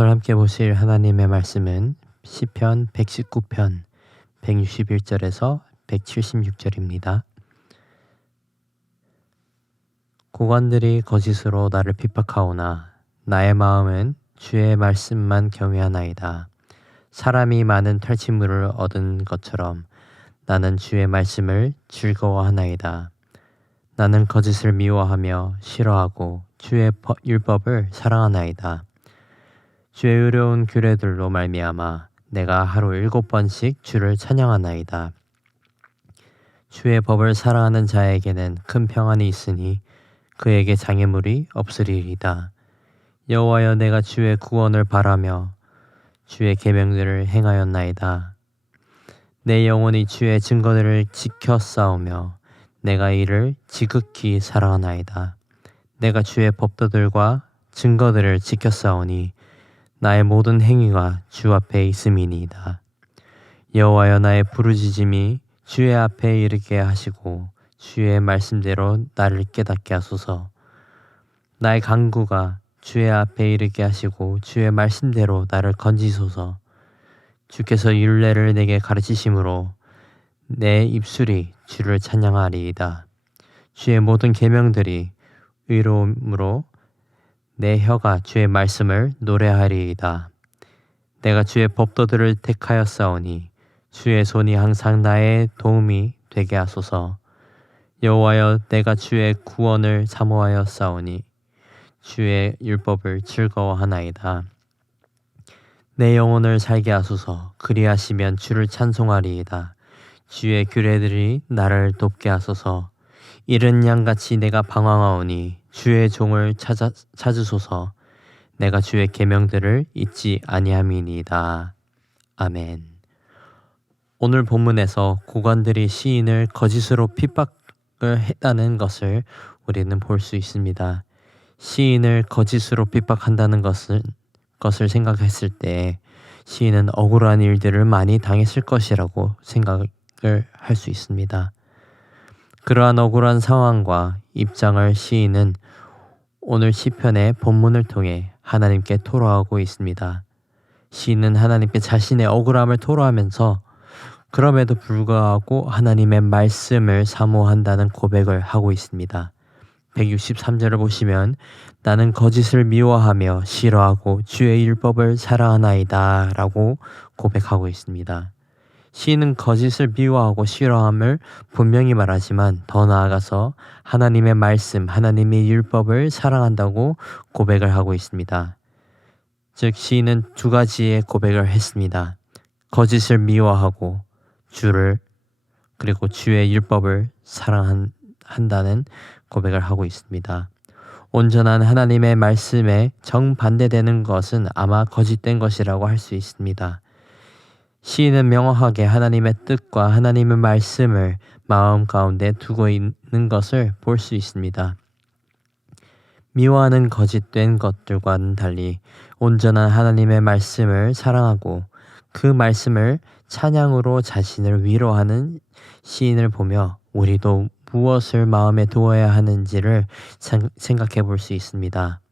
오늘 함께 보실 하나님의 말씀은 시편 119편 161절에서 176절입니다. 고관들이 거짓으로 나를 핍박하오나 나의 마음은 주의 말씀만 경외하나이다. 사람이 많은 탈취물을 얻은 것처럼 나는 주의 말씀을 즐거워하나이다. 나는 거짓을 미워하며 싫어하고 주의 율법을 사랑하나이다. 주의 의로운 규례들로 말미암아 내가 하루 7번씩 주를 찬양하나이다. 주의 법을 사랑하는 자에게는 큰 평안이 있으니 그에게 장애물이 없으리이다. 여호와여, 내가 주의 구원을 바라며 주의 계명들을 행하였나이다. 내 영혼이 주의 증거들을 지켜 싸우며 내가 이를 지극히 사랑하나이다. 내가 주의 법도들과 증거들을 지켜 싸우니 나의 모든 행위가 주 앞에 있음이니이다. 여호와여, 나의 부르짖음이 주의 앞에 이르게 하시고 주의 말씀대로 나를 깨닫게 하소서. 나의 간구가 주의 앞에 이르게 하시고 주의 말씀대로 나를 건지소서. 주께서 율례를 내게 가르치심으로 내 입술이 주를 찬양하리이다. 주의 모든 계명들이 의로움으로 내 혀가 주의 말씀을 노래하리이다. 내가 주의 법도들을 택하였사오니 주의 손이 항상 나의 도움이 되게 하소서. 여호와여, 내가 주의 구원을 사모하였사오니 주의 율법을 즐거워하나이다. 내 영혼을 살게 하소서. 그리하시면 주를 찬송하리이다. 주의 규례들이 나를 돕게 하소서. 이른 양같이 내가 방황하오니 주의 종을 찾으소서. 내가 주의 계명들을 잊지 아니함이니이다. 아멘. 오늘 본문에서 고관들이 시인을 거짓으로 핍박을 했다는 것을 우리는 볼 수 있습니다. 시인을 거짓으로 핍박한다는 것을 생각했을 때 시인은 억울한 일들을 많이 당했을 것이라고 생각을 할 수 있습니다. 그러한 억울한 상황과 입장을 시인은 오늘 시편의 본문을 통해 하나님께 토로하고 있습니다. 시인은 하나님께 자신의 억울함을 토로하면서 그럼에도 불구하고 하나님의 말씀을 사모한다는 고백을 하고 있습니다. 163절을 보시면 나는 거짓을 미워하며 싫어하고 주의 율법을 사랑하나이다 라고 고백하고 있습니다. 시인은 거짓을 미워하고 싫어함을 분명히 말하지만 더 나아가서 하나님의 말씀, 하나님의 율법을 사랑한다고 고백을 하고 있습니다. 즉 시인은 두 가지의 고백을 했습니다. 거짓을 미워하고 주를 그리고 주의 율법을 사랑한다는 고백을 하고 있습니다. 온전한 하나님의 말씀에 정반대되는 것은 아마 거짓된 것이라고 할 수 있습니다. 시인은 명확하게 하나님의 뜻과 하나님의 말씀을 마음 가운데 두고 있는 것을 볼 수 있습니다. 미워하는 거짓된 것들과는 달리 온전한 하나님의 말씀을 사랑하고 그 말씀을 찬양으로 자신을 위로하는 시인을 보며 우리도 무엇을 마음에 두어야 하는지를 생각해 볼 수 있습니다.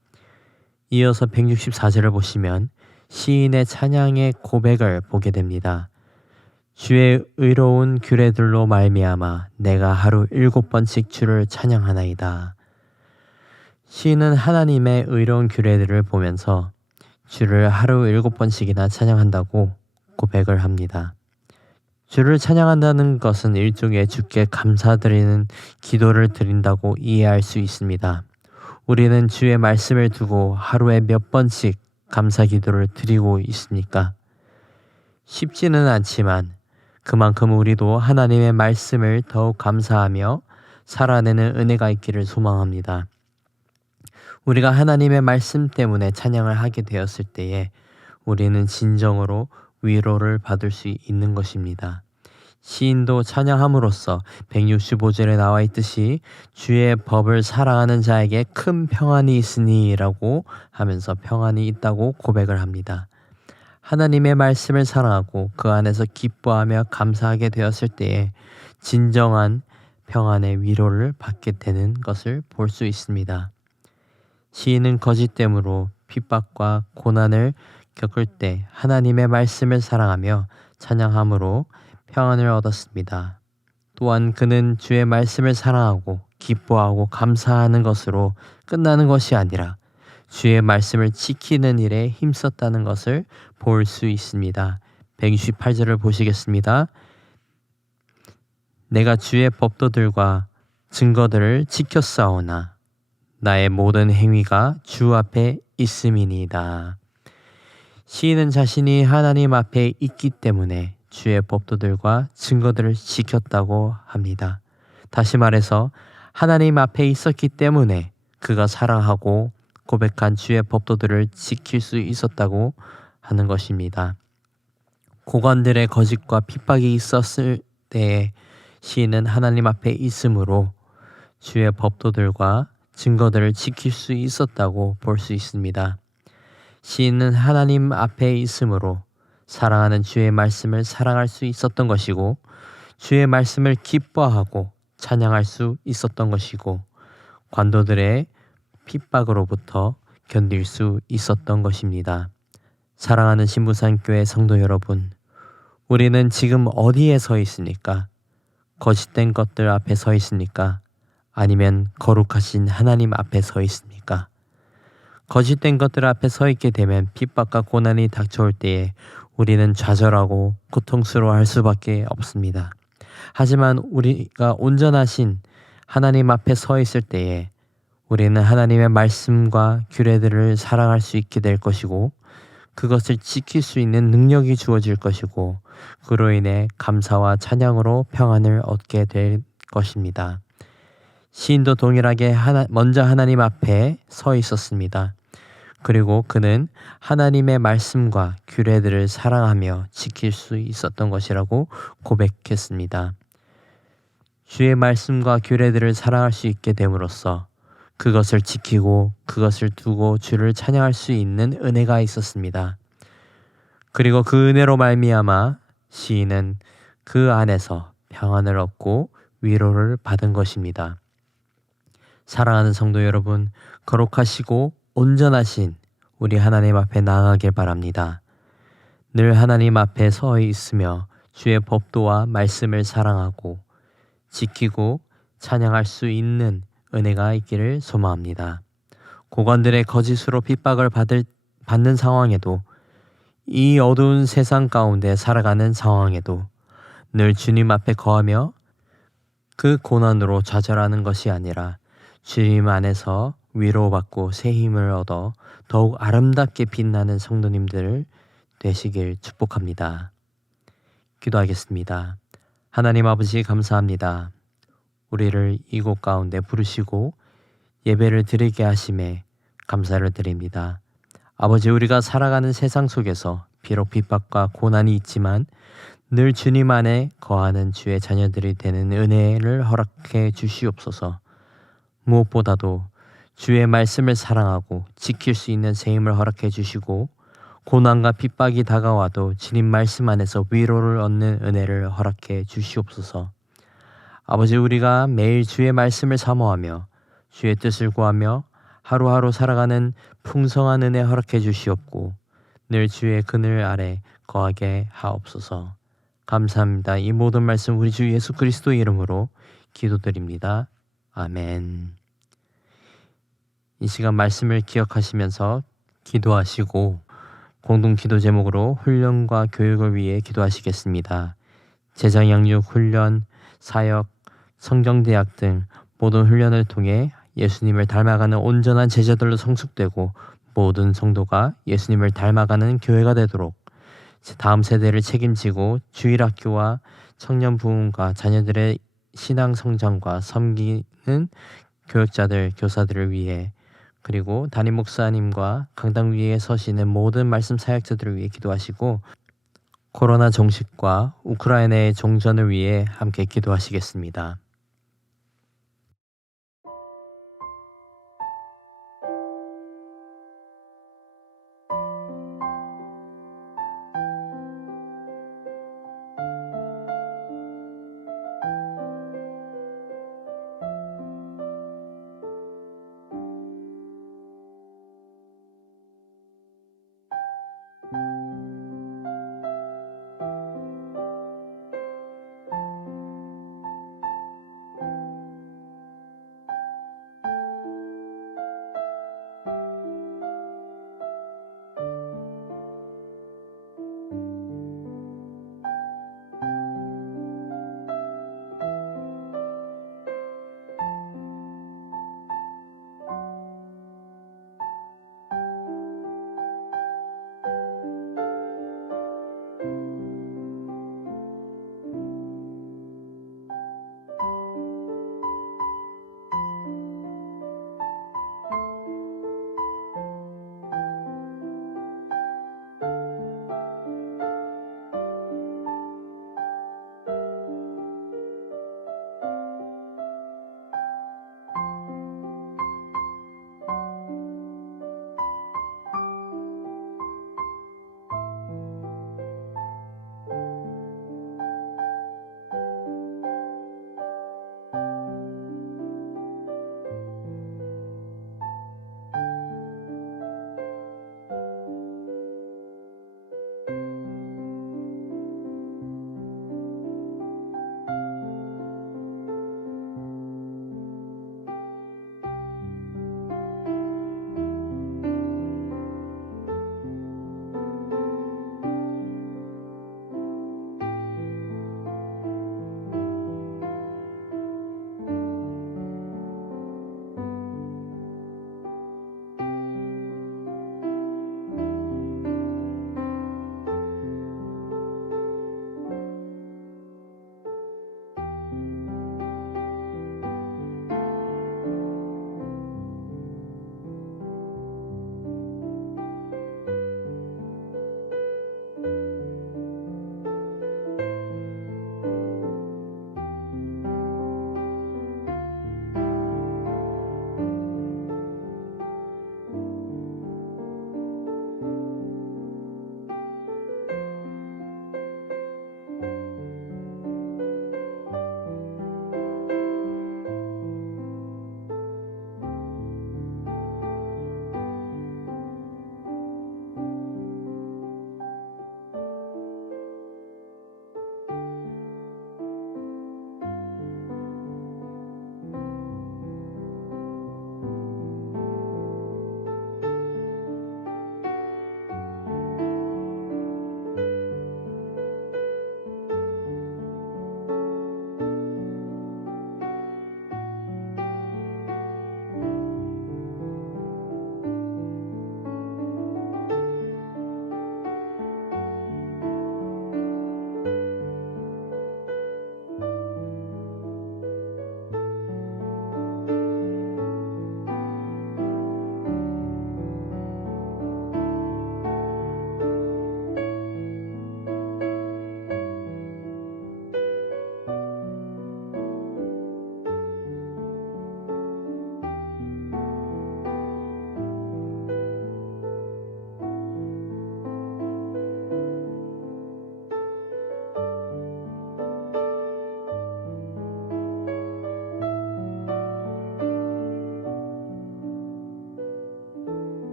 이어서 164절을 보시면 시인의 찬양의 고백을 보게 됩니다. 주의 의로운 규례들로 말미암아 내가 하루 7번씩 주를 찬양하나이다. 시인은 하나님의 의로운 규례들을 보면서 주를 하루 7번씩이나 찬양한다고 고백을 합니다. 주를 찬양한다는 것은 일종의 주께 감사드리는 기도를 드린다고 이해할 수 있습니다. 우리는 주의 말씀을 두고 하루에 몇 번씩 감사 기도를 드리고 있습니까? 쉽지는 않지만 그만큼 우리도 하나님의 말씀을 더욱 감사하며 살아내는 은혜가 있기를 소망합니다. 우리가 하나님의 말씀 때문에 찬양을 하게 되었을 때에 우리는 진정으로 위로를 받을 수 있는 것입니다. 시인도 찬양함으로써 165절에 나와 있듯이 주의 법을 사랑하는 자에게 큰 평안이 있으니 라고 하면서 평안이 있다고 고백을 합니다. 하나님의 말씀을 사랑하고 그 안에서 기뻐하며 감사하게 되었을 때에 진정한 평안의 위로를 받게 되는 것을 볼 수 있습니다. 시인은 거짓됨으로 핍박과 고난을 겪을 때 하나님의 말씀을 사랑하며 찬양함으로 평안을 얻었습니다. 또한 그는 주의 말씀을 사랑하고 기뻐하고 감사하는 것으로 끝나는 것이 아니라 주의 말씀을 지키는 일에 힘썼다는 것을 볼 수 있습니다. 168절을 보시겠습니다. 내가 주의 법도들과 증거들을 지켰사오나 나의 모든 행위가 주 앞에 있음이니이다. 시인은 자신이 하나님 앞에 있기 때문에 주의 법도들과 증거들을 지켰다고 합니다. 다시 말해서 하나님 앞에 있었기 때문에 그가 사랑하고 고백한 주의 법도들을 지킬 수 있었다고 하는 것입니다. 고관들의 거짓과 핍박이 있었을 때에 시인은 하나님 앞에 있으므로 주의 법도들과 증거들을 지킬 수 있었다고 볼 수 있습니다. 시인은 하나님 앞에 있으므로 사랑하는 주의 말씀을 사랑할 수 있었던 것이고 주의 말씀을 기뻐하고 찬양할 수 있었던 것이고 관도들의 핍박으로부터 견딜 수 있었던 것입니다. 사랑하는 신부산교회 성도 여러분, 우리는 지금 어디에 서 있습니까? 거짓된 것들 앞에 서 있습니까? 아니면 거룩하신 하나님 앞에 서 있습니까? 거짓된 것들 앞에 서 있게 되면 핍박과 고난이 닥쳐올 때에 우리는 좌절하고 고통스러워할 수밖에 없습니다. 하지만 우리가 온전하신 하나님 앞에 서 있을 때에 우리는 하나님의 말씀과 규례들을 사랑할 수 있게 될 것이고 그것을 지킬 수 있는 능력이 주어질 것이고 그로 인해 감사와 찬양으로 평안을 얻게 될 것입니다. 시인도 동일하게 먼저 하나님 앞에 서 있었습니다. 그리고 그는 하나님의 말씀과 규례들을 사랑하며 지킬 수 있었던 것이라고 고백했습니다. 주의 말씀과 규례들을 사랑할 수 있게 됨으로써 그것을 지키고 그것을 두고 주를 찬양할 수 있는 은혜가 있었습니다. 그리고 그 은혜로 말미암아 시인은 그 안에서 평안을 얻고 위로를 받은 것입니다. 사랑하는 성도 여러분, 거룩하시고 온전하신 우리 하나님 앞에 나아가길 바랍니다. 늘 하나님 앞에 서 있으며 주의 법도와 말씀을 사랑하고 지키고 찬양할 수 있는 은혜가 있기를 소망합니다. 고관들의 거짓으로 핍박을 받는 상황에도 이 어두운 세상 가운데 살아가는 상황에도 늘 주님 앞에 거하며 그 고난으로 좌절하는 것이 아니라 주님 안에서 위로받고 새 힘을 얻어 더욱 아름답게 빛나는 성도님들 되시길 축복합니다. 기도하겠습니다. 하나님 아버지 감사합니다. 우리를 이곳 가운데 부르시고 예배를 드리게 하심에 감사를 드립니다. 아버지, 우리가 살아가는 세상 속에서 비록 핍박과 고난이 있지만 늘 주님 안에 거하는 주의 자녀들이 되는 은혜를 허락해 주시옵소서. 무엇보다도 주의 말씀을 사랑하고 지킬 수 있는 새 힘을 허락해 주시고 고난과 핍박이 다가와도 주님 말씀 안에서 위로를 얻는 은혜를 허락해 주시옵소서. 아버지, 우리가 매일 주의 말씀을 사모하며 주의 뜻을 구하며 하루하루 살아가는 풍성한 은혜 허락해 주시옵고 늘 주의 그늘 아래 거하게 하옵소서. 감사합니다. 이 모든 말씀 우리 주 예수 그리스도 이름으로 기도드립니다. 아멘. 이 시간 말씀을 기억하시면서 기도하시고 공동 기도 제목으로 훈련과 교육을 위해 기도하시겠습니다. 제장 양육 훈련, 사역, 성경대학 등 모든 훈련을 통해 예수님을 닮아가는 온전한 제자들로 성숙되고 모든 성도가 예수님을 닮아가는 교회가 되도록 다음 세대를 책임지고 주일학교와 청년 부흥과 자녀들의 신앙 성장과 섬기는 교육자들, 교사들을 위해 그리고 담임 목사님과 강당 위에 서시는 모든 말씀 사역자들을 위해 기도하시고 코로나 종식과 우크라이나의 종전을 위해 함께 기도하시겠습니다.